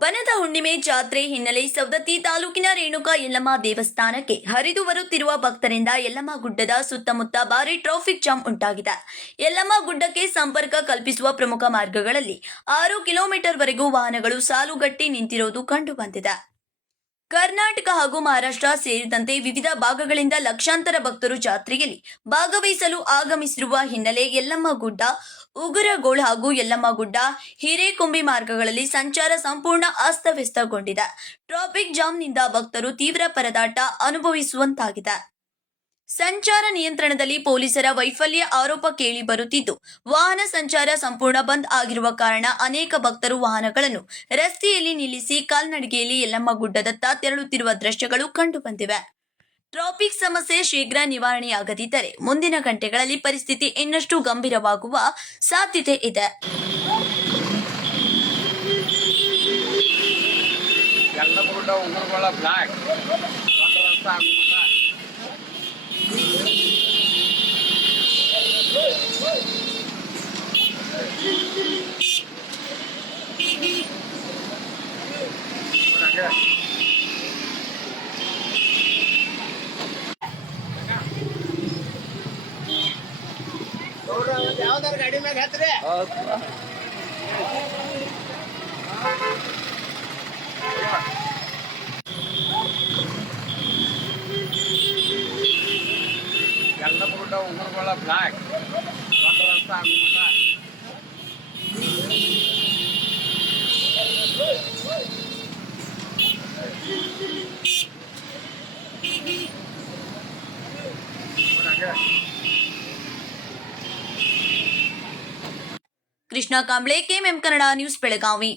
ಬನದ ಹುಣ್ಣಿಮೆ ಜಾತ್ರೆ ಹಿನ್ನೆಲೆ ಸವದತ್ತಿ ತಾಲೂಕಿನ ರೇಣುಕಾ ಯಲ್ಲಮ್ಮ ದೇವಸ್ಥಾನಕ್ಕೆ ಹರಿದು ಬರುತ್ತಿರುವ ಭಕ್ತರಿಂದ ಯಲ್ಲಮ್ಮ ಗುಡ್ಡದ ಸುತ್ತಮುತ್ತ ಭಾರಿ ಟ್ರಾಫಿಕ್ ಜಾಮ್ ಉಂಟಾಗಿದೆ. ಯಲ್ಲಮ್ಮ ಗುಡ್ಡಕ್ಕೆ ಸಂಪರ್ಕ ಕಲ್ಪಿಸುವ ಪ್ರಮುಖ ಮಾರ್ಗಗಳಲ್ಲಿ 6 ಕಿಲೋಮೀಟರ್ ವರೆಗೂ ವಾಹನಗಳು ಸಾಲುಗಟ್ಟಿ ನಿಂತಿರುವುದು ಕಂಡುಬಂದಿದೆ. ಕರ್ನಾಟಕ ಹಾಗೂ ಮಹಾರಾಷ್ಟ್ರ ಸೇರಿದಂತೆ ವಿವಿಧ ಭಾಗಗಳಿಂದ ಲಕ್ಷಾಂತರ ಭಕ್ತರು ಜಾತ್ರೆಯಲ್ಲಿ ಭಾಗವಹಿಸಲು ಆಗಮಿಸಿರುವ ಹಿನ್ನೆಲೆ ಯಲ್ಲಮ್ಮ ಗುಡ್ಡ, ಉಗುರಗೋಳ್ ಹಾಗೂ ಯಲ್ಲಮ್ಮ ಗುಡ್ಡ, ಹಿರೇಕೊಂಬಿ ಮಾರ್ಗಗಳಲ್ಲಿ ಸಂಚಾರ ಸಂಪೂರ್ಣ ಅಸ್ತವ್ಯಸ್ತಗೊಂಡಿದೆ. ಟ್ರಾಫಿಕ್ ಜಾಮ್ನಿಂದ ಭಕ್ತರು ತೀವ್ರ ಪರದಾಟ ಅನುಭವಿಸುವಂತಾಗಿದೆ. ಸಂಚಾರ ನಿಯಂತ್ರಣದಲ್ಲಿ ಪೊಲೀಸರ ವೈಫಲ್ಯ ಆರೋಪ ಕೇಳಿ ಬರುತ್ತಿದ್ದು, ವಾಹನ ಸಂಚಾರ ಸಂಪೂರ್ಣ ಬಂದ್ ಆಗಿರುವ ಕಾರಣ ಅನೇಕ ಭಕ್ತರು ವಾಹನಗಳನ್ನು ರಸ್ತೆಯಲ್ಲಿ ನಿಲ್ಲಿಸಿ ಕಾಲ್ನಡಿಗೆಯಲ್ಲಿ ಯಲ್ಲಮ್ಮ ಗುಡ್ಡದತ್ತ ತೆರಳುತ್ತಿರುವ ದೃಶ್ಯಗಳು ಕಂಡುಬಂದಿವೆ. ಟ್ರಾಫಿಕ್ ಸಮಸ್ಯೆ ಶೀಘ್ರ ನಿವಾರಣೆಯಾಗದಿದ್ದರೆ ಮುಂದಿನ ಗಂಟೆಗಳಲ್ಲಿ ಪರಿಸ್ಥಿತಿ ಇನ್ನಷ್ಟು ಗಂಭೀರವಾಗುವ ಸಾಧ್ಯತೆ ಇದೆ. ಯಾವ್ದಾರ ಗಾಡಿ ಮ್ಯಾಗ ಹತ್ರಿ ಎಲ್ಲ ಗುಡ್ಡ ಉಗುರುಗಳ ಬ್ಲಾಕ್ ದೊಡ್ಡ ರಸ್ತೆ ಆಗುಮಟ ಕೃಷ್ಣ ಕಾಂಬ್ಳೆ, ಕೆಎಂಎಂ ಕನ್ನಡ ನ್ಯೂಸ್, ಬೆಳಗಾವಿ.